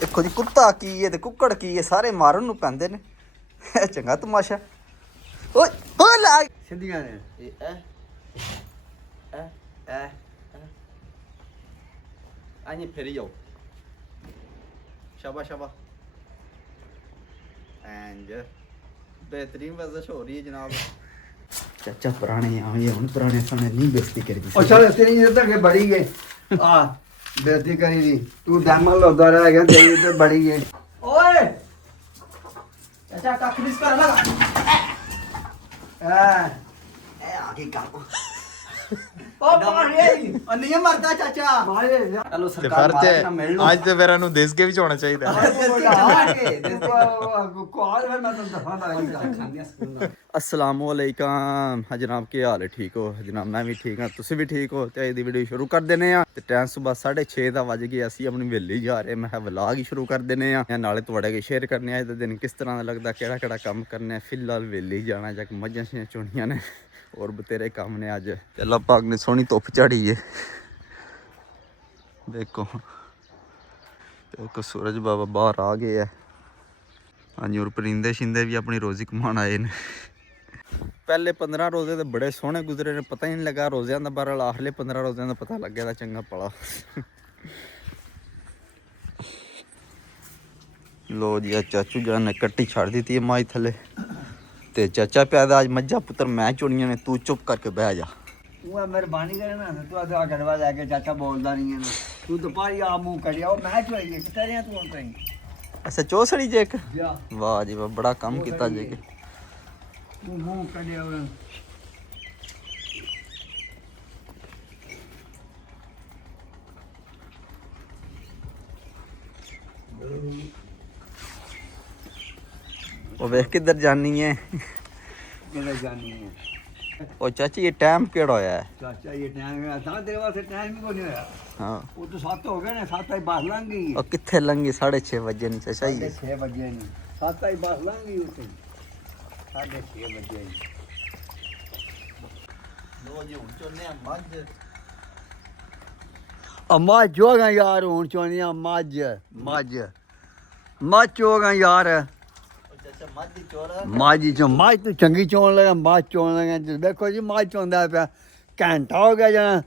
ਦੇਖੋ ਜੀ ਕੁੱਤਾ ਕੀ ਹੈ ਤੇ ਕੁੱਕੜ ਕੀ ਹੈ, ਸਾਰੇ ਮਾਰਨ ਨੂੰ ਪੈਂਦੇ ਨੇ। ਚੰਗਾ ਤਮਾਸ਼ਾ। ਓਏ ਓਏ ਲਾ ਸਿੱਧੀਆਂ ਨੇ ਇਹ ਐ ਆਨੀ ਫਿਰ ਜਾਓ। ਸ਼ਾਬਾਸ਼ ਸ਼ਾਬਾਸ਼। ਐਂਡ बेहतरीन वजह हो रही है जनाब। चाचा पुराने आए हम पुराने समय नहीं बेइज्जती करी। और चल तेरी इधर के बड़ी गए हां बेइज्जती करी दी तू दामन लोदा रह गया तेरी इधर बड़ी गए। ओए चाचा टकरिस कर लगा हां ए आगे काम ओ पानी नहीं मरता चाचा मारे चलो ਤੇ सरकार ਫਰਜ਼ मारे ना मिल लो ਹੈ ਅੱਜ ਤੇ ਫਿਰ ਇਹਨੂੰ ਦੇਸ ਕੇ ਵਿੱਚ ਹੋਣਾ ਚਾਹੀਦਾ। अस्सलाम वालेकुम जनाब, ਕੀ ਹਾਲ ਹੈ? ਠੀਕ ਹੋ ਜਨਾਬ? ਮੈਂ ਵੀ ਠੀਕ ਹਾਂ, ਤੁਸੀਂ ਵੀ ਠੀਕ ਹੋ? ਤੇ ਅੱਜ ਦੀ ਵੀਡੀਓ ਸ਼ੁਰੂ ਕਰ ਦਿੰਦੇ ਆ। ਤੇ ਟਾਈਮ ਸਵੇਰ 6:30 ਦਾ ਵੱਜ ਗਿਆ, ਅਸੀਂ ਆਪਣੀ ਹਵੇਲੀ ਜਾ ਰਹੇ। ਮੈਂ ਵਲੌਗ ਹੀ ਸ਼ੁਰੂ ਕਰ ਦਿੰਦੇ ਆ, ਨਾਲੇ ਤੁਹਾਡੇ ਕੇ ਸ਼ੇਅਰ ਕਰਨੇ ਅੱਜ ਦਾ ਦਿਨ ਕਿਸ ਤਰ੍ਹਾਂ ਦਾ ਲੱਗਦਾ, ਕਿਹੜਾ ਕਿਹੜਾ ਕੰਮ ਕਰਨਾ। ਫਿਲਹਾਲ ਹਵੇਲੀ ਜਾਣਾ, ਜਾ ਕੇ ਮੱਝਾਂ ਛੀਆਂ ਚੁਣੀਆਂ ਨੇ, ਹੋਰ ਬਤੇਰੇ ਕੰਮ ਨੇ ਅੱਜ। ਤੇ ਅੱਲਾਹ ਪਾਕ ਨੇ ਸੋਹਣੀ ਧੁੱਪ ਝਾੜੀ ਏ, ਦੇਖੋ ਇੱਕ सूरज बाबा बाहर आ गए है। हाँ जी, और परिंदे शिंदे भी अपनी रोज़ी कमान आए ने। पहले 15 रोजे तो बड़े सोहने गुजरे ने, पता ही नहीं लगा रोज़ियां दा। बहरहाल आखिरले 15 रोज़ियां दा पता लग गया चंगा पड़ा। लो जी चाचू जान ने कट्टी छड़ दी है माई थले, ते चाचा प्यादा आज मज्झा पुत्र मैं चुनिया ने, तू चुप करके बह जा। तू मेहरबानी करे ना, तू आधा गड़वा जाके चाचा बोलदा नहीं है ना, तू तो पारी आ मुंह कड़िया ओ मैं चोई किते रहे तू हुन कहीं। अच्छा चौसड़ी जे एक जा वाह जी वाह, बड़ा काम कीता जे के। तू मुंह कड़िया ओ ओ वेख किधर जानी है? किधर जानी है? ओ चाची ये टाइम केड़ा होया है? चाचा ये टाइम है था तेरे वास्ते, टाइम भी कोई नहीं होया। हाँ वो तो 7 हो गए ने, 7 ही बस लंघ गई। और किथे लंगी 6:30 बजे नहीं चाचा ये? 6 बजे नहीं, 7 ही बस लंघ गई उसे, 6:30 बजे ही। लो जी हुन चोने मज अम्मा जोगा यार हुन चोनिया मज चोगा यार। चाचा मज दी चोरा ਮਾਝੀ ਚੋਂ ਮਾਝ ਤੂੰ ਚੰਗੀ ਚੋਣ ਲਗਾ, ਮਾਝ ਚੋਣ ਲਗਾ। ਦੇਖੋ ਜੀ ਮਾਝ ਚੋਂਦਾ ਪਿਆ, ਘੰਟਾ ਹੋ ਗਿਆ ਜਣਾ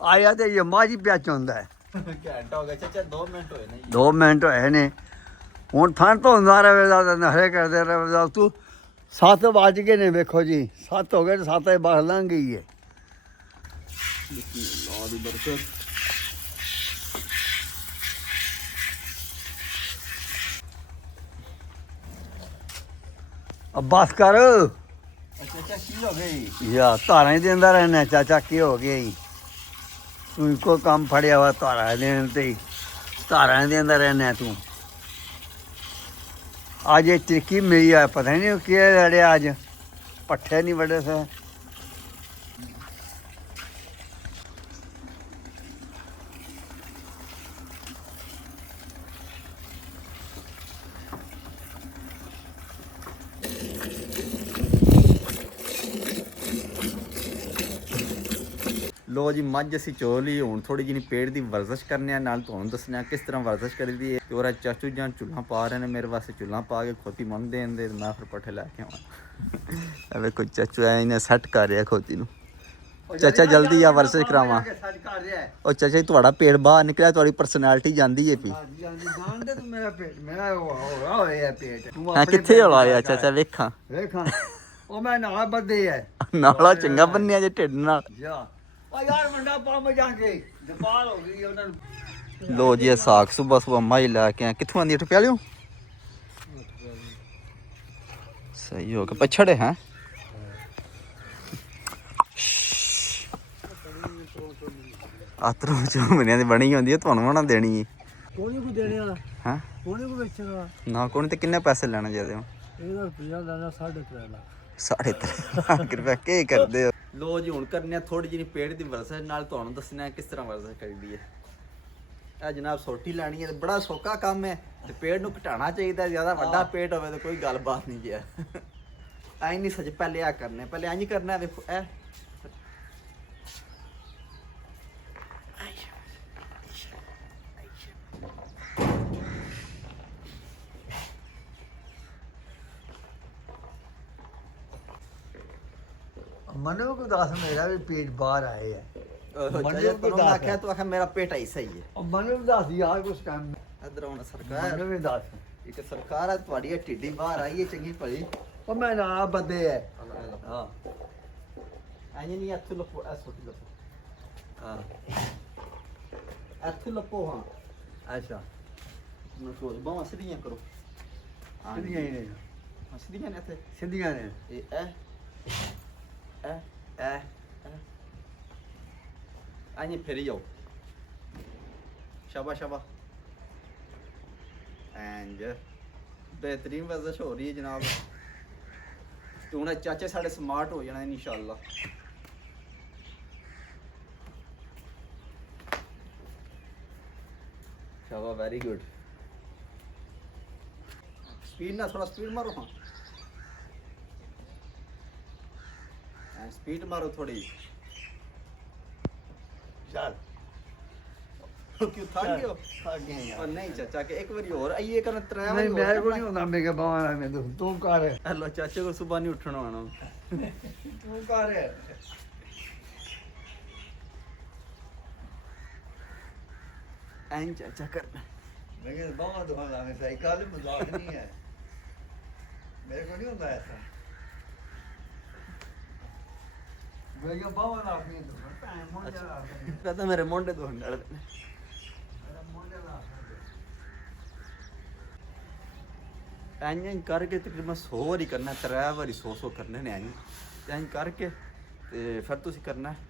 ਆਇਆ ਤੇ ਇਹ ਮਾਝ ਹੀ ਪਿਆ ਚੋਂਦਾ ਹੈ। ਘੰਟਾ ਹੋ ਗਿਆ ਚਾਚਾ, 2 ਮਿੰਟ ਹੋਏ ਨੇ। 2 ਮਿੰਟ ਹੋਏ ਨੇ, ਹੁਣ ਥਣ ਧੋਂਦਾ ਰਹੇਗਾ ਤੇ ਨਹਰੇ ਕਰਦੇ ਰਹੇਗਾ। ਤੂੰ 7 ਵੱਜ ਗਏ ਨੇ, ਵੇਖੋ ਜੀ 7 ਹੋ ਗਏ ਤੇ 7 ਹੀ ਬਸ ਲੰਘ ਗਈ ਹੈ। ਅੱਲਾਹ ਦੀ ਬਰਕਤ। अब बस कर चाचा की हो गई? या धारा ही देंदा रहना चाचा, की हो गया ही तू इको काम फड़िया हुआ धारा देने ते ही, धारा देंदा रहना तू। आज ये टिक्की मिली है, पता नहीं क्या लड़े आज, पट्ठे नहीं बड़े से। लो जी मज असी चो ली, हुण थोड़ी जी पेट की वर्जिश करने नाल तुहानूं दसने किस तरह वर्जिश करी है। और चाचू जान चुल्हा पा रहे हैं मेरे वास्ते, चुल्हा पा के खोती मन देन दे, मैं फिर पट्ठे लैके आवां। वे कोई चाचू ऐ इन्हें सैट कर रहा खोती नूं। चाचा जल्दी आ वर्जिश करावां। और चाचा जी तुहाड़ा पेट बाहर निकलिया, तुहाड़ी पर्सनैलिटी जांदी है पी। हाँ कित्थे होला आ चाचा वेखां ਉਹ ਮੈਂ ਨਾਲ ਬੱਦੇ ਐ नाला चंगा बन्निया जे ढिड नाल। ਜਾ ਆ ਯਾਰ ਮੰਡਾ ਪੰਮ ਜਾ ਕੇ ਦਪਾਲ ਹੋ ਗਈ ਉਹਨਾਂ ਨੂੰ। लो जी साग सुबह सुबह माई लैके आए, कित्थों आंदी टप्या लियो? सही हो गया पछड़े हैं। आतरों झूमने दी बनी होंदी है, तुहानूं बना देनी है। ਕੋਣੀ ਕੋ ਦੇਣੇ ਵਾਲਾ, हैं ਕੋਣੀ ਕੋ ਵੇਚਣ ਵਾਲਾ। ना कौन ते किन्ने पैसे लेने चाहिए हो? ਇਹਦਾ ਰੁਪਿਆ ਲੈਣਾ 3.5 ਲੱਖ। 3.5 रुपया के करदे हो? लो जी हुण करने थोड़ी जी पेट दी वर्जिश, नाल तुहानूं दसना किस तरह वर्जिश करीदी है। ਇਹ ਜਨਾਬ ਸੋਟੀ ਲੈਣੀ ਹੈ, ਬੜਾ ਸੌਖਾ ਕੰਮ ਹੈ। ਤੇ ਪੇਟ ਨੂੰ ਘਟਾਉਣਾ ਚਾਹੀਦਾ, ਜ਼ਿਆਦਾ ਵੱਡਾ ਪੇਟ ਹੋਵੇ ਤਾਂ ਕੋਈ ਗੱਲਬਾਤ ਨਹੀਂ ਜਿਆ। ਐ ਨਹੀਂ ਸੱਚ, ਪਹਿਲੇ ਆ ਕਰਨਾ, ਪਹਿਲੇ ਇੰਜ ਕਰਨਾ। ਵੇਖੋ ਇਹ ਮਨੂ ਕੋ ਦੱਸ ਮੇਰਾ ਵੀ ਪੇਟ ਬਾਹਰ ਆਏ ਹੈ ਚਾਚਾ ਤੈਨੂੰ ਮੈਂ ਆਖਿਆ ਤੂੰ ਆਖਿਆ ਮੇਰਾ ਪੇਟ ਹੀ ਸਹੀ ਹੈ ਉਹ ਮਨੂ ਵੀ ਦੱਸ ਯਾਰ ਕੁਛ ਕੰਮ ਇਧਰ ਹੁਣ ਸਰਕਾਰ ਮਨੂ ਵੀ ਦੱਸ ਇੱਕ ਸਰਕਾਰ ਹੈ ਤੁਹਾਡੀ ਇਹ ਢਿੱਡੀ ਬਾਹਰ ਆਈ ਹੈ ਚੰਗੀ ਭਲੀ ਉਹ ਮੈਂ ਨਾ ਬੰਦੇ ਹੈ ਹਾਂ ਐਂ ਨਹੀਂ ਇੱਥੇ ਲਪੋ ਐ ਸੁੱਟ ਲਪੋ ਹਾਂ ਇੱਥੇ ਲਪੋ ਹਾਂ ਅੱਛਾ ਮੈਂ ਸੋਚ ਬਾਹਾਂ ਸਿੱਧੀਆਂ ਕਰੋ ਸਿੱਧੀਆਂ ਹੀ ਨੇ ਸਿੱਧੀਆਂ ਨੇ ਇੱਥੇ ਸਿੱਧੀਆਂ ਨੇ ਇਹ ਐ ਐ ਐਂ ਫੇਰੀ ਜਾਓ ਸ਼ਾਬਾਸ਼ ਸ਼ਾਬਾਸ਼ ਐਂਜ ਬਿਹਤਰੀਨ ਵਰਜ਼ਿਸ਼ ਹੋ ਰਹੀ ਹੈ ਜਨਾਬ ਤੇ ਹੁਣ ਇਹ ਚਾਚੇ ਸਾਡੇ ਸਮਾਰਟ ਹੋ ਜਾਣਾ ਇਨਸ਼ਾਅੱਲਾ शाबाश वेरी गुड स्पीड ना थोड़ा स्पीड मारो हाँ स्पीड मारो थोड़ी ਚੱਲ क्यों थक गए हो ਥੱਕ ਗਏ ਯਾਰ और नहीं चाचा के एक बारी और आइए करना त्रै ਨਹੀਂ बारी ਮੇਰੇ ਕੋਲ ਨਹੀਂ ਹੁੰਦਾ ਮੇਰੇ ਬਾਹਾਂ ਨਾਲ ਮੈਂ ਤੂੰ ਕਰ हेलो चाचे को सुबह नहीं उठना आना ਤੂੰ ਕਰ ऐं चाचा करना मैं क्या बाबा दुकान में साइकिल मजाक नहीं है मेरे को नहीं होता ऐसा मैं क्या बाबा ना अपनी दुकान मोंडे ला कहता मेरे मोंडे तो हंडड़ मेरा मोंडे ला इंज करके तकरीबन 100 वारी करना त्रै वारी 100 करने ने इंज करके ते फिर तुसी करना है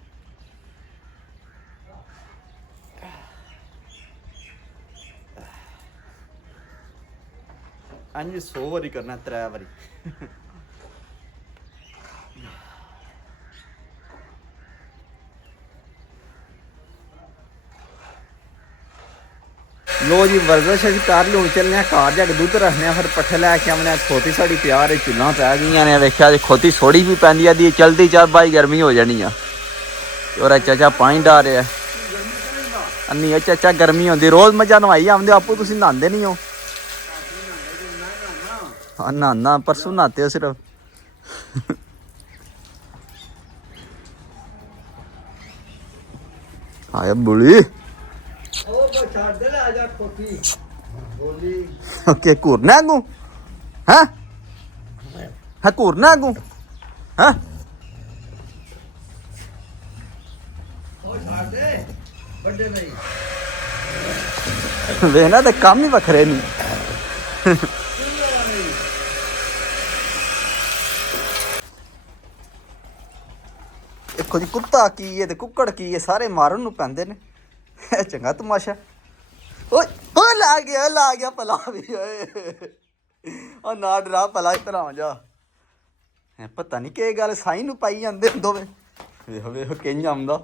इंज 100 वारी करना त्रै वारी लो जी वर्जिश अस कर ली हूँ चलने घर जाके दुद्ध रखने फिर पट्ठे लैके आने खोती साड़ी प्यार चुल्लां पै गई ने वेख्या खोती थोड़ी भी पैंदी आती चलती चाह भाई गर्मी हो जानी है और चाचा पानी डा रहा है नहीं चाचा गर्मी होती रोज मजा नवाई आते आपू तुम नहाते नहीं हो हाँ नहाना परसों नहाते हो सिर्फ आया बुली ओ छाड़ दे ले आजा खोती बोली ओके घूरना आगू हैं है घूरना आगू हैं ओ छाड़ दे बड़े भाई वेना तो काम ही वखरे नहीं देखो जी कुत्ता की है ते कुक्कड़ की है सारे मारन नूं पैंदे ने चंगा तमाशा ओए ओ ला गया भला भी ओए ओ ना डरा भला इधर आ जा हैं पता नहीं के गल साई नूं पाई जांदे दोवे वेखो वेखो किंज आंदा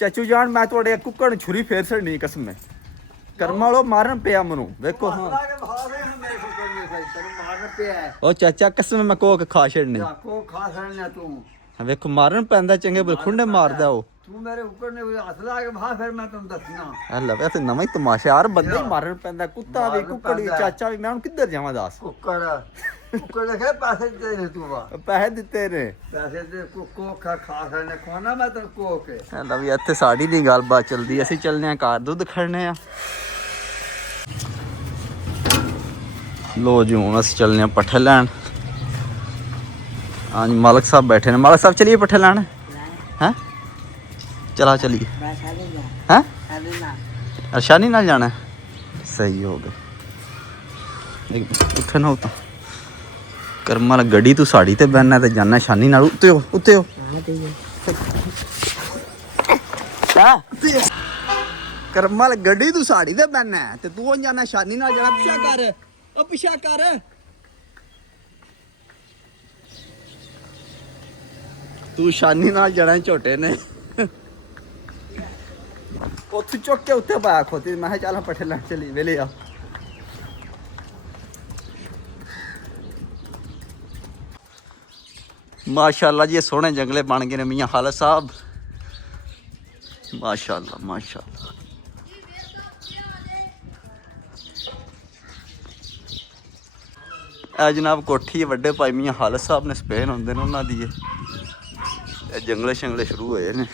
चाचू जान मैं थोड़े कुक्कड़ छुरी फेर छड़नी कसम में कर्म वालो मारन पिया मनु वेखो हाँ ला के भाग रहे हैं मेरे को करने से तेरे मार पे है ओ चाचा कसम में कोक खा छड़ने को खा सकना तू वेखो मारन पैंदा चंगे बलखुंडे मारदा ओ तू मेरे ऊपर ने हाथ ला के भाग फिर मैं तुम दसना हल्ला वैसे नवा ही तमाशा यार बंदे ही मारन पैंदा कुत्ता भी कुक्कड़ भी चाचा भी मैं हुन किधर जावां दस कुकर देखे पैसे दे दे तू वा पैसे दित्ते ने पैसे दे को खा सकने खाना मैं तो को के हल्ला भी ਇੱਥੇ ਸਾਡੀ ਨਹੀਂ ਗੱਲਬਾਤ ਚੱਲਦੀ ਅਸੀਂ ਚੱਲਨੇ ਆ ਘਰ ਦੁੱਧ ਖੜਨੇ ਆ ਲੋ ਜੀ ਹੁਣ ਅਸੀਂ ਚੱਲਨੇ ਆ ਪੱਠੇ ਲੈਣ आज मालिक साहब बैठे ने मालिक साहब चलिए पट्ठे लाने हैं चला चलिए हैं अच्छा नहीं ना जाना है सही हो गया उठे ना उतना कर्म वाला गड्डी तू साड़ी ते बहना ते जाना शानी नाल उत्ते हो कर्म वाला गड्डी तू साड़ी ते बहना ते तू जाना शानी नाल जाना पिछा कर ओ पिछा कर तू शानी नाल जाना झोटे ने ਉੱਥੇ ਚੁੱਕ ਕੇ ਉੱਤੇ ਪਾਇਆ ਖੋਤੀ ਮੈਂ ਕਿਹਾ ਚੱਲ ਪੱਠੇ ਲੈਣ ਚਲੀ ਵੇਲੇ ਆ ਮਾਸ਼ਾਅੱਲਾ ਜੀ, ਇਹ ਸੋਹਣੇ ਜੰਗਲੇ ਬਣ ਗਏ ਨੇ ਮੀਆਂ ਖਾਲਦ ਸਾਹਿਬ। ਮਾਸ਼ਾਅੱਲਾ ਮਾਸ਼ਾਅੱਲਾ। ਇਹ ਜਨਾਬ ਕੋਠੀ ਵੱਡੇ ਭਾਈ ਮੀਆਂ ਖਾਲਦ ਸਾਹਿਬ ਨੇ ਸਪੇਨ ਹੁੰਦੇ ਨੇ ਉਹਨਾਂ ਦੀ। ਇਹ ਜੰਗਲੇ ਸ਼ੰਗਲੇ ਸ਼ੁਰੂ ਹੋਏ ਨੇ।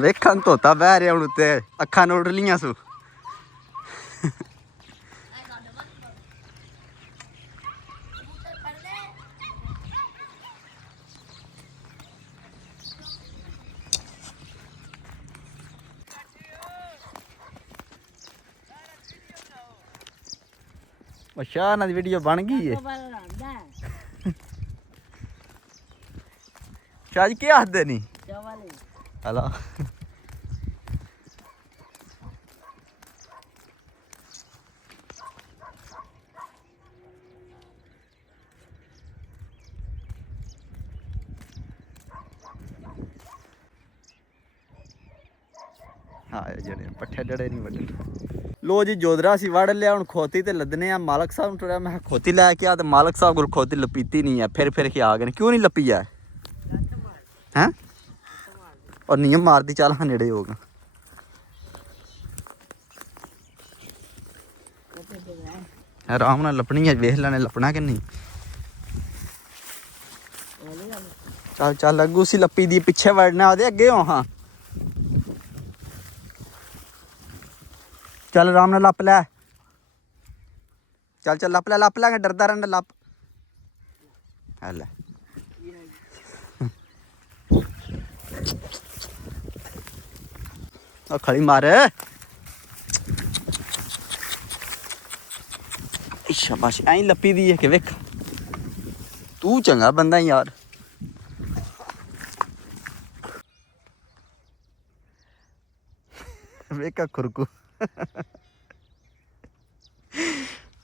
ਵੇਖਾਂ ਤੋਤਾ ਬਹਿ ਰਿਹਾ ਹੁਣ ਉੱਤੇ, ਅੱਖਾਂ ਨੋੜ ਲੀਆਂ ਸੂ। ਅੱਛਾ ਇਹਨਾਂ ਦੀ ਵੀਡੀਓ ਬਣ ਗਈ ਏ। ਸ਼ਾਜ ਕੀ ਆਖਦੇ ਨਹੀਂ ਹਲਾ। ਹਾਂ ਜਿਹੜੇ ਪੱਠੇ ਡੜੇ ਨਹੀਂ ਵੱਢਣ। ਲੋ ਜੀ ਜੋਦਰਾ ਸੀ ਵੜ ਲਿਆ, ਹੁਣ ਖੋਤੀ ਤੇ ਲੱਦਨੇ ਆ। ਮਾਲਕ ਸਾਹਿਬ ਨੂੰ ਟੁਰਿਆ, ਮੈਂ ਕਿਹਾ ਖੋਤੀ ਲੈ ਕੇ ਆ, ਤੇ ਮਾਲਕ ਸਾਹਿਬ ਕੋਲ ਖੋਤੀ ਲਪੀਤੀ ਨਹੀਂ ਹੈ। ਫਿਰ ਕੇ ਆ ਗਏ ਨੇ। ਕਿਉਂ ਨਹੀਂ ਲੱਪੀ ਹੈ ਹੈਂ? ਔਰ ਨੀਮ ਮਾਰਦੀ, ਚੱਲ ਹਾਂ ਨੇੜੇ ਹੋਗਾ। ਆਰਾਮ ਨਾਲ ਲੱਪਣੀ ਹੈ, ਵੇਖ ਲੈਣੇ ਲੱਪਣਾ ਕਿ ਨਹੀਂ। ਚੱਲ ਚੱਲ ਅੱਗੂ ਸੀ ਲੱਪੀ ਦੀ, ਪਿੱਛੇ ਵੜਨਾ ਉਹਦੇ ਅੱਗੇ ਹੋ। ਹਾਂ ਚੱਲ ਆਰਾਮ ਨਾਲ ਲੱਪ ਲੈ। ਚੱਲ ਚੱਲ ਲੱਪ ਲੈ, ਡਰਦਾ ਰਹਿਣਾ ਲੱਪ। ਲੈ ਉਹ ਖੜੀ ਮਾਰ। ਸ਼ਾਬਾਸ਼, ਐਂ ਲੱਪੀ ਦੀ ਹੈ ਕਿ ਵੇਖ। ਤੂੰ ਚੰਗਾ ਬੰਦਾ ਯਾਰ। ਵੇਖਾ ਖੁਰਕੂ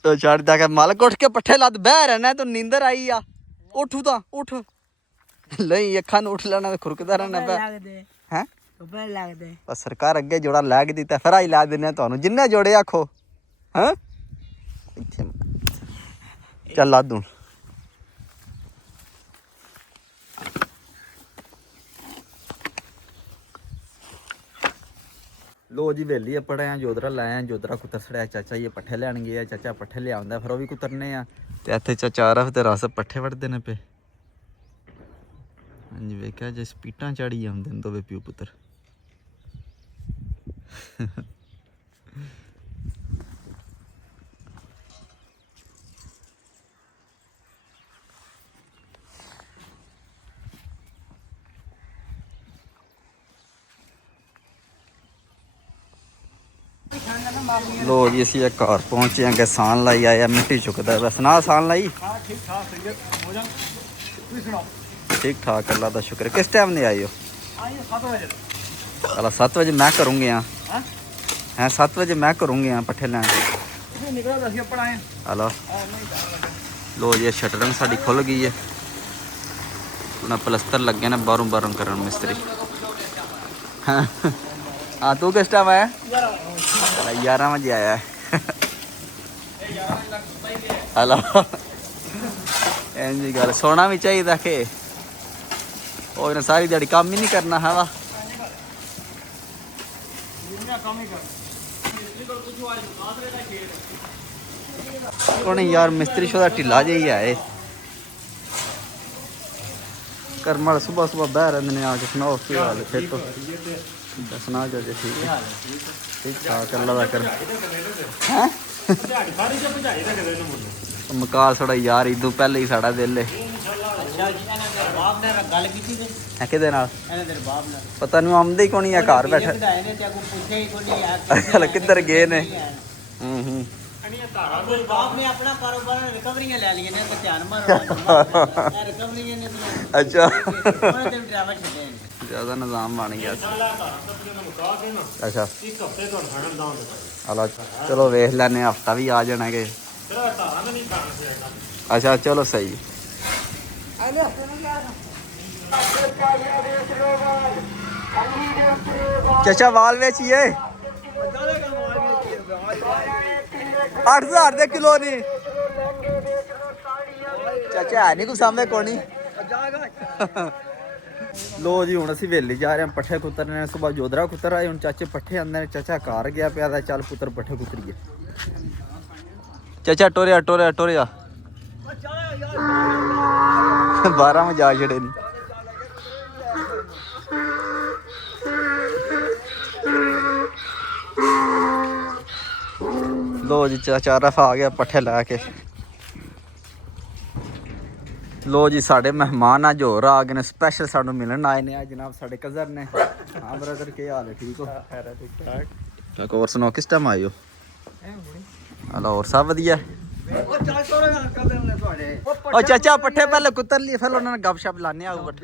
ਤੋ ਛੱਡ ਜਾ ਕੇ ਮਾਲਕ। ਉੱਠ ਕੇ ਪੱਠੇ ਲੱਦ ਬਹਿ ਰਹਿਣਾ ਤੂੰ, ਨੀਂਦਰ ਆਈ ਆ। ਉੱਠੂ ਤਾਂ ਉੱਠ। ਨਹੀਂ ਅੱਖਾਂ ਨੂੰ ਉੱਠ ਲੈਣਾ, ਖੁਰਕਦਾ ਰਹਿਣਾ ਪਿਆ ਹੈ। ਬਸ ਸਰਕਾਰ ਅੱਗੇ ਜੋੜਾ ਲੈ ਕੇ ਦਿੱਤਾ, ਫਿਰ ਆਈ ਲਾ ਦਿੰਨੇ ਤੁਹਾਨੂੰ ਜਿੰਨੇ ਜੋੜੇ ਆਖੋ। ਹਾਂ ਇੱਥੇ ਚੱਲ ਲਾ ਦੂੰ। ਲੋ ਜੀ ਵੇਲੀ ਆਪੜੇ ਆ, ਜੋਦਰਾ ਲਾਇਆ। ਜੋਦਰਾ ਕੁੱਤਰ ਸੜਿਆ, ਚਾਚਾ ਇਹ ਪੱਠੇ ਲੈਣ ਗਏ ਆ। ਚਾਚਾ ਪੱਠੇ ਲਿਆਉਂਦਾ, ਫਿਰ ਉਹ ਵੀ ਕੁਤਰਨੇ ਆ। ਤੇ ਇੱਥੇ ਚਾਚਾ ਰਫ ਤੇ ਰਸ ਪੱਠੇ ਵੱਢਦੇ ਨੇ ਪਏ। ਹਾਂਜੀ ਵੇਖਿਆ ਜੇ ਸਪੀਟਾਂ ਚਾੜੀ ਆਉਂਦੇ ਨੇ ਦੋਵੇਂ ਪਿਓ ਪੁੱਤਰ। ਲੋ ਜੀ ਅਸੀਂ ਘਰ ਪਹੁੰਚੇ ਆ। ਕਿ ਸਾਨ ਲਾਈ ਆਇਆ, ਮਿੱਟੀ ਚੁੱਕਦਾ। ਬਸ ਨਾ ਸਾਨ ਲਾਈ ठीक ठाक, अल्लाह का शुक्र। किस टाइम नहीं आई हो? 7 बजे मैं करूँगी यहाँ हैं। 7 बजे मैं करूँगी यहाँ पट्ठे लैन। हेलो लो जी शटरिंग साड़ी खुल गई है। ना प्लस्तर लगे ना बारों बारों करन मिस्त्री। हाँ तू किस टाइम आया? 11 बजे आया है। हेलो जी गल सोना भी चाहिए कि और सारी दिहाड़ी काम ही नहीं करना है। वाह यार मिस्त्री शो ढिला जी है। करमल सुबह सुबह बह रहे ने आके सुनाओ की हाल फिर तो दसना जो ठीक है। ठीक ठाक अल्लाह का कर हैं। मकाल साड़ा यार इदों पहले ही साड़ा दिल है। पता नहीं आमदे ही कौन है घर बैठे। किधर गए ने? अच्छा ज्यादा निजाम बन गया। अच्छा चलो वेख लैने, हफ्ता भी आ जाना के। अच्छा चलो सही। चाचा वाल बेचिए। 8000 ਦੇ ਕਿਲੋ ਨਹੀਂ ਚਾਚਾ ਹੈ ਨਹੀਂ ਕੋਈ ਸਾਹਮਣੇ ਕੋਣੀ ਲੋ ਜੀ ਹੁਣ ਅਸੀਂ ਵੇਲੀ ਜਾ ਰਹੇ ਹਾਂ ਪੱਠੇ ਕੁੱਤਰਨੇ ਨੇ ਸੁਬਾ ਜੋਧਰਾ ਕੁੱਤਰ ਆਏ ਹੁਣ ਚਾਚੇ ਪੱਠੇ ਆਂਦੇ ਨੇ ਚਾਚਾ ਘਰ ਗਿਆ ਪਿਆ ਦਾ ਚੱਲ ਪੁੱਤਰ ਪੱਠੇ ਕੁੱਤਰੀਏ ਚਾਚਾ ਟੋਰਿਆ 12 ਵਜੇ ਆ ਛੜੇ ਨੇ ਲੋ ਜੀ ਚਾਚਾ ਰਫਾ ਆ ਗਿਆ ਪੱਠੇ ਲੈ ਕੇ ਲੋ ਜੀ ਸਾਡੇ ਮਹਿਮਾਨ ਆ ਜੋ ਆ ਗਏ ਨੇ ਸਪੈਸ਼ਲ ਸਾਨੂੰ ਮਿਲਣ ਆਏ ਨੇ ਆ ਜਨਾਬ ਸਾਡੇ ਕਜ਼ਰ ਨੇ ਹਾਂ ਬ੍ਰਦਰ ਕੀ ਹਾਲ ਹੈ ਠੀਕ ਹੋ ਠੀਕ ਹੋਰ ਸੁਣਾਓ ਕਿਸ ਟਾਈਮ ਆਏ ਹੋ ਹਲੋ ਹੋਰ ਸਭ ਵਧੀਆ ਉਹ ਚਾਚਾ ਪੱਠੇ ਪਹਿਲੇ ਕੁੱਤਰ ਲਈ ਫਿਰ ਉਹਨਾਂ ਨੇ ਗੱਪਸ਼ਪ ਲਾਣੇ ਆ ਉੱਪਰ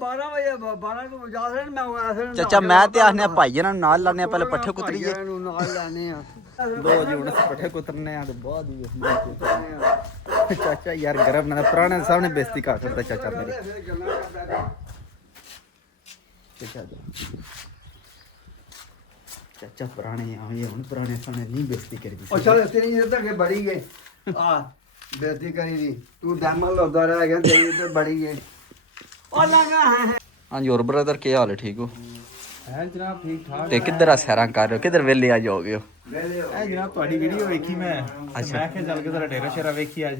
12 ਵਜੇ 12 ਤੋਂ ਜਾ ਰਹੇ ਮੈਂ ਆਇਆ ਚਾਚਾ ਮੈਂ ਤੇ ਆਖਨੇ ਭਾਈ ਇਹਨਾਂ ਨਾਲ ਲਾਣੇ ਆ ਪਹਿਲੇ ਪੱਠੇ ਕੁੱਤਰੀਏ ਨੂੰ ਨਾਲ ਲਾਣੇ ਆ ਲੋ ਜੀ ਹੁਣ ਅਸੀਂ ਪੱਠੇ ਕੁੱਤਰਨੇ ਆ ਤੇ ਬਾਅਦ ਹੀ ਚਾਚਾ ਯਾਰ ਗਰਮ ਨਾ ਪੁਰਾਣੇ ਸਾਹਮਣੇ ਬੇਇੱਜ਼ਤੀ ਕਰ ਕਰਦਾ ਚਾਚਾ ਮੇਰੀ ਚਾਚਾ ਪੁਰਾਣੇ ਆਏ ਹੁਣ ਪੁਰਾਣੇ ਸਾਹਮਣੇ ਨਹੀਂ ਬੇਇੱਜ਼ਤੀ ਕਰੀਦੀ ਉਹ ਚੱਲ ਤੇਰੀ ਇੱਜ਼ਤ ਅੱਗੇ ਬੜੀ ਗਈ ਆ ਬੇਇੱਜ਼ਤੀ ਕਰੀ ਦੀ ਤੂੰ ਡੈਮਲ ਲੋਦਾ ਰਹਿ ਗਿਆ ਤੇਰੀ ਇੱਜ਼ਤ ਬੜੀ ਗਈ ਉਹ ਲੰਗਾ ਹਾਂਜੀ ਹੋਰ ਬ੍ਰਦਰ ਕੀ ਹਾਲ ਹੈ ਠੀਕ ਹੋ ਹੈ ਜਨਾਬ ਠੀਕ ਠਾਕ ਤੇ ਕਿੱਧਰ ਆ ਸੈਰਾਂ ਕਰ ਰਹੇ ਹੋ ਕਿੱਧਰ ਵੇਲੇ ਆ ਜਾਓਗੇ ਹੋ ਇਹ ਜਨਾਬ ਤੁਹਾਡੀ ਵੀਡੀਓ ਵੇਖੀ ਮੈਂ ਅੱਛਾ। ਮੈਂ ਕਿਹਾ ਚੱਲ ਕੇ ਤੇਰਾ ਡੇਰਾ ਸ਼ੇਰਾ ਵੇਖੀ ਅੱਜ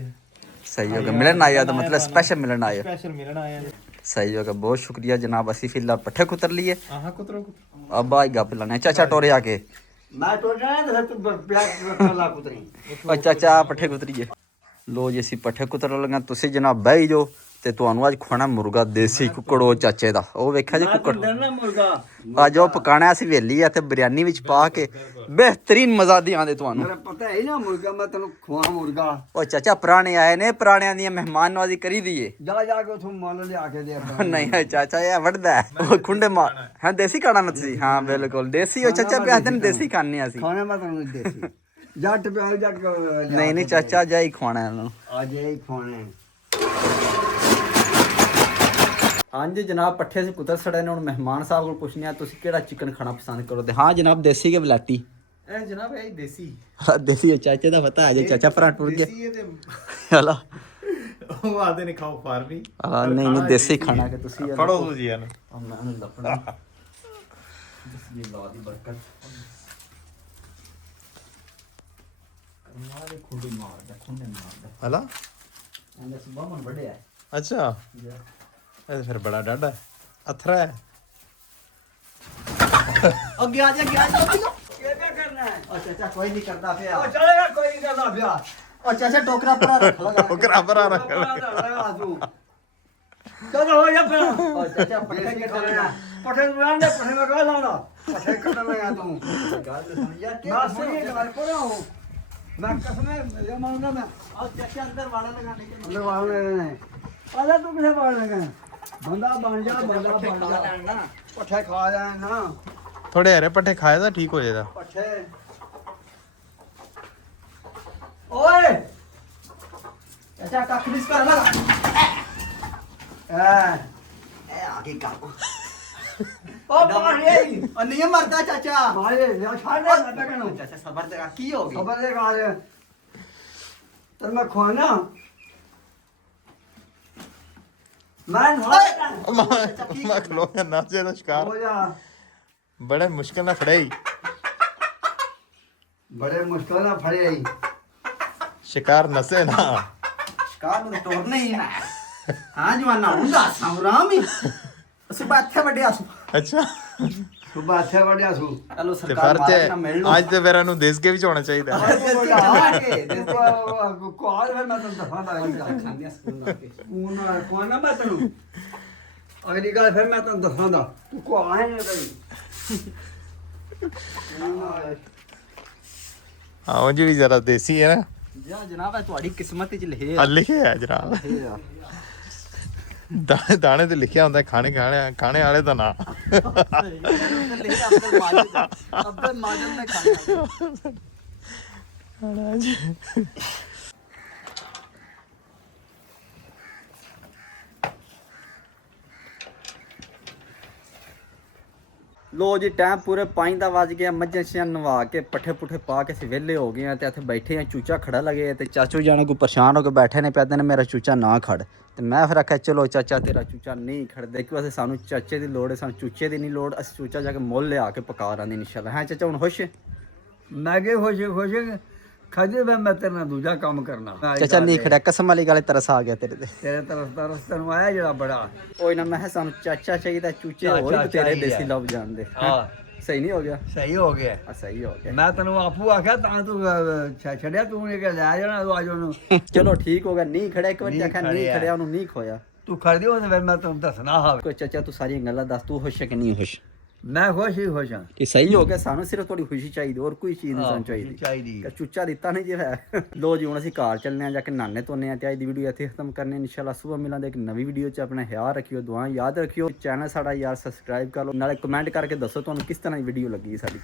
ਸਹੀ ਹੋ ਗਿਆ ਮਿਲਣ ਆਇਆ ਤਾਂ ਮਤਲਬ ਸਪੈਸ਼ਲ ਮਿਲਣ ਆਇਆ ਸਪੈਸ਼ਲ ਮਿਲਣ ਆਇਆ ਜੀ ਸਹੀ ਹੋ ਗਿਆ ਬਹੁਤ ਸ਼ੁਕਰੀਆ ਜਨਾਬ ਅਸੀਂ ਫਿਲਹਾਲ ਪੱਠੇ ਕੁੱਤਰ ਲਈਏ ਆਹਾਂ ਕੁਤਰੋ अब आई गप लाने चाचा टोरे आके ਮੈਂ ਟੁੱਟ ਜਾਣਾ ਤੇ ਤੂੰ ਪਿਆ ਲਾ ਕੁਤਰੀ ओ चाचा पट्ठे कुतरिए लो जी ਅਸੀਂ ਪੱਠੇ ਕੁਤਰ ਲਗਾ ਤੁਸੀਂ ਜਨਾਬ ਬਹਿ ਜਾਓ ਤੇ ਤੁਹਾਨੂੰ ਅੱਜ ਖਾਣਾ ਮੁਰਗਾ ਦੇਸੀ ਕੁੱਕੜੋ ਚਾਚੇ ਦਾ ਉਹ ਵੇਖਿਆ ਜੀ ਕੁੱਕੜ ਨਾ ਮੁਰਗਾ ਅੱਜ ਉਹ ਪਕਾਣਾ ਸੀ ਵੇਲੀ ਆ ਤੇ ਬਿਰਿਆਨੀ ਵਿੱਚ ਪਾ ਕੇ ਬਿਹਤਰੀਨ ਮਜ਼ਾ ਦੀ ਆਂਦੇ ਤੁਹਾਨੂੰ ਮੇਰਾ ਪਤਾ ਹੈ ਨਾ ਮੁਰਗਾ ਮੈਂ ਤੈਨੂੰ ਖਵਾ ਮੁਰਗਾ ਉਹ ਚਾਚਾ ਪੁਰਾਣੇ ਆਏ ਨੇ ਪੁਰਾਣਿਆਂ ਦੀਆਂ ਮਹਿਮਾਨ ਨਵਾਜ਼ੀ ਕਰੀ ਦਈਏ ਜਾ ਜਾ ਕੇ ਉਥੋਂ ਮੁੱਲ ਲਿਆ ਕੇ ਦੇ ਆਪਣਾ ਨਹੀਂ ਚਾਚਾ ਇਹ ਵੱਡਦਾ ਉਹ ਖੁੰਡੇ ਮਾਰ ਹਾਂ ਦੇਸੀ ਖਾਣਾ ਨਤੀ ਹਾਂ ਬਿਲਕੁਲ ਦੇਸੀ ਉਹ ਚਾਚਾ ਪਿਆ ਦਿਨ ਦੇਸੀ ਖਾਣੇ ਅਸੀਂ ਖਾਣੇ ਮੈਂ ਤੈਨੂੰ ਦੇਸੀ ਜੱਟ ਪਿਆਲ ਜੱਟ ਨਹੀਂ ਨਹੀਂ ਚਾਚਾ ਜਾਈ ਖਵਾਣਾ ਇਹਨਾਂ ਨੂੰ ਅੱਜ ਇਹ ਖਾਣੇ ਹਾਂਜੀ ਜਨਾਬ ਪੱਠੇ ਸੇ ਕੁਤਰ ਸੜੇ ਨੇ ਹੁਣ ਮਹਿਮਾਨ ਸਾਹਿਬ ਕੋਲ ਪੁੱਛਨੇ ਆ ਤੁਸੀਂ ਕਿਹੜਾ ਚਿਕਨ ਖਾਣਾ ਪਸੰਦ ਕਰੋਗੇ ਹਾਂ ਜਨਾਬ ਦੇਸੀ ਕੇ ਬਲਾਤੀ ਇਹ ਜਨਾਬ ਇਹ ਦੇਸੀ ਦੇਸੀ ਚਾਚੇ ਦਾ ਪਤਾ ਹੈ ਜੇ ਚਾਚਾ ਭਰਾ ਟੁਰ ਗਿਆ ਦੇਸੀ ਇਹ ਤੇ ਹਲਾ ਉਹ ਆਦੇ ਨੇ ਖਾਓ ਫਾਰਮੀ ਨਹੀਂ ਨਹੀਂ ਦੇਸੀ ਖਾਣਾ ਕਿ ਤੁਸੀਂ ਫੜੋ ਤੁਸੀਂ ਇਹਨੂੰ ਮੈਂ ਨੂੰ ਲੱਪਣਾ ਬਿਸਮਿਲ੍ਲਾਹ ਦੀ ਬਰਕਤ ਮਾਰੇ ਖੁੰਡੀ ਮਾਰਦਾ ਖੁੰਡੇ ਮਾਰਦਾ ਹਲਾ ਇਹਨੇ ਸੁਬਾ ਮਨ ਵੱਡਿਆ ਅੱਛਾ ਇਹ ਫਿਰ ਬੜਾ ਡਾਡਾ ਅਥਰਾ ਹੈ ਅੱਗੇ ਆ ਜਾ ਕਿਹਦਾ ਕਰਨਾ ਹੈ ਉਹ ਚਾਚਾ ਕੋਈ ਨਹੀਂ ਕਰਦਾ ਪਿਆ ਉਹ ਚਲੇਗਾ ਕੋਈ ਨਹੀਂ ਕਰਦਾ ਪਿਆ ਉਹ ਚਾਚਾ ਟੋਕਰਾ ਪਰਾ ਰੱਖ ਲਗਾ ਟੋਕਰਾ ਭਰਾ ਰੱਖ ਚਲੋ ਹੋ ਜਾ ਫਿਰ ਉਹ ਚਾਚਾ ਪੱਠੇ ਕੱਟਣਾ ਪੱਠੇ ਨੂੰ ਦੇ ਪੱਠੇ ਮੈਂ ਕਹਾ ਲਾਉਣਾ ਪੱਠੇ ਕੱਟਣ ਲੱਗਾ ਤੂੰ ਗੱਲ ਸੁਣ ਯਾਰ ਮੈਂ ਸੁਣੀ ਗੱਲ ਪੜਾ ਹੂੰ ਮੈਂ ਕਸਮੇ ਇਹ ਮੰਨਦਾ ਮੈਂ ਉਹ ਚਾਚਾ ਅੰਦਰ ਵਾਲਾ ਲਗਾਣੇ ਕੇ ਲਵਾਉਣੇ ਨੇ ਆਜਾ ਤੂੰ ਕਿਥੇ ਪਾਣ ਲੱਗਾ ਬੰਦਾ ਬਣ ਜਾ ਬੰਦਾ ਬਣ ਜਾ ਲੈਣਾ ਪੱਠੇ ਖਾ ਜਾਣ ਨਾ ਥੋੜੇ ਹਰੇ ਪੱਠੇ ਖਾਏ ਤਾਂ ਠੀਕ ਹੋ ਜਾਏਗਾ ਪੱਠੇ ਓਏ ਚਾਚਾ ਕੱਖ ਦਿਸ ਕਰ ਲਗਾ ਐ ਆਗੇ ਕੰਮ ਉਹ ਮਾਰੇ ਨਹੀਂ ਮਰਦਾ ਚਾਚਾ ਮਾਰੇ ਲਿਆ ਛੱਡ ਦੇ ਮੈਂ ਕਹਨੂੰ ਚਾਚਾ ਸਬਰ ਦੇ ਕੀ ਹੋ ਗਈ ਖਬਰ ਦੇ ਗਾਲ ਤੇ ਮੈਂ ਖਵਾਣਾ ਮੈਂ ਮੈਂ ਖਲੋ ਗਿਆ ਨਾ ਜੇ ਦਾ ਸ਼ਿਕਾਰ ਹੋ ਜਾ ਬੜੇ ਮੁਸ਼ਕਲ ਨਾਲ ਫੜਿਆ ਹੀ ਬੜੇ ਮੁਸ਼ਕਲ ਨਾਲ ਫੜੇ ਆਈ ਸ਼ਿਕਾਰ ਨਸੇ ਨਾ ਕਾਰ ਨੂੰ ਤੋੜਨੇ ਹੀ ਨਾ ਹਾਂ ਜਵਾਨਾ ਹੁੰਦਾ ਸਾਮਰਾਮੀ ਅਸੀਂ ਬਾਥੇ ਵੱਡਿਆ ਸੂ ਅੱਛਾ ਸੁਬਾ ਇੱਥੇ ਵੜਿਆ ਸੂ ਚਲੋ ਤੇ ਸਰਕਾਰ ਫਰਜ਼ ਮਾਰ ਨਾ ਮਿਲ ਹੈ ਅੱਜ ਤੇ ਫਿਰ ਇਹਨੂੰ ਦੇਸ ਕੇ ਵਿੱਚ ਹੋਣਾ ਚਾਹੀਦਾ ਕੋਲ ਫਿਰ ਮੈਂ ਤੈਨੂੰ ਦਫਾਂਦਾ ਖਾਂਦੀਆਂ ਸਕੂਲ ਲਾ ਕੇ ਕੋਨਾ ਮੈਂ ਤੈਨੂੰ ਅਗਲੀ ਗੱਲ ਫਿਰ ਮੈਂ ਤੈਨੂੰ ਦੱਸਾਂਦਾ ਤੂੰ ਕੋ ਆਏ ਨੇ ਬਈ ਹਾਂ ਉਹ ਜਿਹੜੀ ਜ਼ਰਾ ਦੇਸੀ ਹੈ ਨਾ ਜਾ ਜਨਾਬ ਇਹ ਤੁਹਾਡੀ ਕਿਸਮਤ ਵਿੱਚ ਲਿਖੇ ਆ ਲਿਖਿਆ ਹੈ ਜਨਾਬ ਦਾਣੇ ਦਾਣੇ ਤੇ ਲਿਖਿਆ ਹੁੰਦਾ ਖਾਣੇ ਵਾਲੇ ਦਾ ਨਾਂ ਅਬਦੁਲ ਮਾਜਦ ਨੇ ਖਾਣਾ ਲੋ ਜੀ ਟਾਈਮ ਪੂਰੇ 5 ਦਾ ਵੱਜ ਗਿਆ ਮੱਝਾਂ ਛੀਆਂ ਨਵਾ ਕੇ ਪੱਠੇ ਪੁੱਠੇ ਪਾ ਕੇ ਅਸੀਂ ਵਿਹਲੇ ਹੋ ਗਏ ਆ ਤੇ ਇੱਥੇ ਬੈਠੇ ਆ ਚੂਚਾ ਖੜਾ ਲਗੇ ਤੇ ਚਾਚੂ ਜਾਣੇ ਕੋਈ ਪਰੇਸ਼ਾਨ ਹੋ ਕੇ ਬੈਠੇ ਨੇ ਪਿਆਦੇ ਨੇ ਮੇਰਾ ਚੂਚਾ ਨਾ ਖੜ ਤੇ ਮੈਂ ਫਿਰ ਆਖਿਆ ਚਲੋ ਚਾਚਾ ਤੇਰਾ ਚੂਚਾ ਨਹੀਂ ਖੜਦੇ ਕਿਉਂ ਅਸੀਂ ਸਾਨੂੰ ਚਾਚੇ ਦੀ ਲੋੜ ਹੈ ਸਾਨੂੰ ਚੂਚੇ ਦੀ ਨਹੀਂ ਲੋੜ ਅਸੀਂ ਚੂਚਾ ਜਾ ਕੇ ਮੁੱਲ ਲਿਆ ਕੇ ਪਕਾ ਰਾਂਦੇ ਇਨਸ਼ਾਅੱਲਾ ਹੈ ਚਾਚਾ ਹੁਣ ਖੁਸ਼ ਮੈਂ ਕਿ ਖੁਸ਼ ਖਜੇ ਮੈਂ ਤੇਰੇ ਨਾਲ ਦੂਜਾ ਕੰਮ ਕਰਨਾ ਚਾਚਾ ਨਹੀਂ ਖੜਿਆ ਕਸਮ ਵਾਲੀ ਗੱਲ ਤਰਸ ਆ ਗਿਆ ਤੇਰੇ ਤੇ ਤੇਰੇ ਤਰਸ ਤੈਨੂੰ ਆਇਆ ਜਿਹੜਾ ਬੜਾ ਕੋਈ ਨਾ ਮੈਂ ਕਿਹਾ ਸਾਨੂੰ ਚਾਚਾ ਚਾਹੀਦਾ ਚੂਚੇ ਹੋਰ ਵੀ ਤੇਰੇ ਦੇਸੀ ਲੱਭ ਜਾਂਦੇ ਹਾਂ ਸਹੀ ਨਹੀਂ ਹੋ ਗਿਆ ਸਹੀ ਹੋ ਗਿਆ ਸਹੀ ਹੋ ਗਿਆ ਮੈਂ ਤੈਨੂੰ ਆਪੂ ਆਖਿਆ ਤਾਂ ਤੂੰ ਛੱਡਿਆ ਤੂੰ ਇਹ ਕਿ ਲੈ ਜਾਣਾ ਤੂੰ ਅੱਜ ਉਹਨੂੰ ਚਲੋ ਠੀਕ ਹੋ ਗਿਆ ਨਹੀਂ ਖੜਿਆ ਇੱਕ ਵਾਰ ਆਖਿਆ ਨਹੀਂ ਖੜਿਆ। ਖੜਿਆ ਉਹਨੂੰ ਨਹੀਂ ਖੋਇਆ ਤੂੰ ਖੜਦੀ ਹੋ ਤੇ ਫਿਰ ਮੈਂ ਤੈਨੂੰ ਦੱਸਣਾ ਹਾਵੇ ਕੋਈ ਚਾਚਾ ਤੂੰ ਸਾਰੀਆਂ ਗੱਲਾਂ ਦੱਸ ਤੂੰ ਖੁਸ਼ ਹੈ ਕਿ ਨਹੀਂ ਖੁਸ਼ ਮੈਂ ਖੁਸ਼ ਹੀ ਖੁਸ਼ ਹਾਂ ਕਿ ਸਹੀ ਹੋ ਗਿਆ ਸਾਨੂੰ ਸਿਰਫ ਤੁਹਾਡੀ ਖੁਸ਼ੀ ਚਾਹੀਦੀ ਹੋਰ ਕੋਈ ਚੀਜ਼ ਨਹੀਂ ਸਾਨੂੰ ਚਾਹੀਦੀ ਚਾਹੀਦੀ ਕਿ ਚੂਚਾ ਦਿੱਤਾ ਨਹੀਂ ਜੇ ਹੈ ਲੋ ਜੀ ਹੁਣ ਅਸੀਂ ਘਰ ਚੱਲਨੇ ਆ ਜਾ ਕੇ ਨਾਨੇ ਧੋਨੇ ਆ ਤੇ ਅੱਜ ਦੀ ਵੀਡੀਓ ਇੱਥੇ ਖਤਮ ਕਰਨੇ ਇਨਸ਼ਾਅੱਲਾ ਸਵੇਰ ਮਿਲਾਂਗੇ ਇੱਕ ਨਵੀਂ ਵੀਡੀਓ 'ਚ ਆਪਣਾ ਖਿਆਲ ਰੱਖਿਓ ਦੁਆ ਯਾਦ ਰੱਖਿਓ ਚੈਨਲ ਸਾਡਾ ਯਾਰ ਸਬਸਕ੍ਰਾਈਬ ਕਰ ਲਓ ਨਾਲੇ ਕਮੈਂਟ ਕਰਕੇ ਦੱਸੋ ਤੁਹਾਨੂੰ ਕਿਸ ਤਰ੍ਹਾਂ ਦੀ ਵੀਡੀਓ ਲੱਗੀ ਸਾਡੀ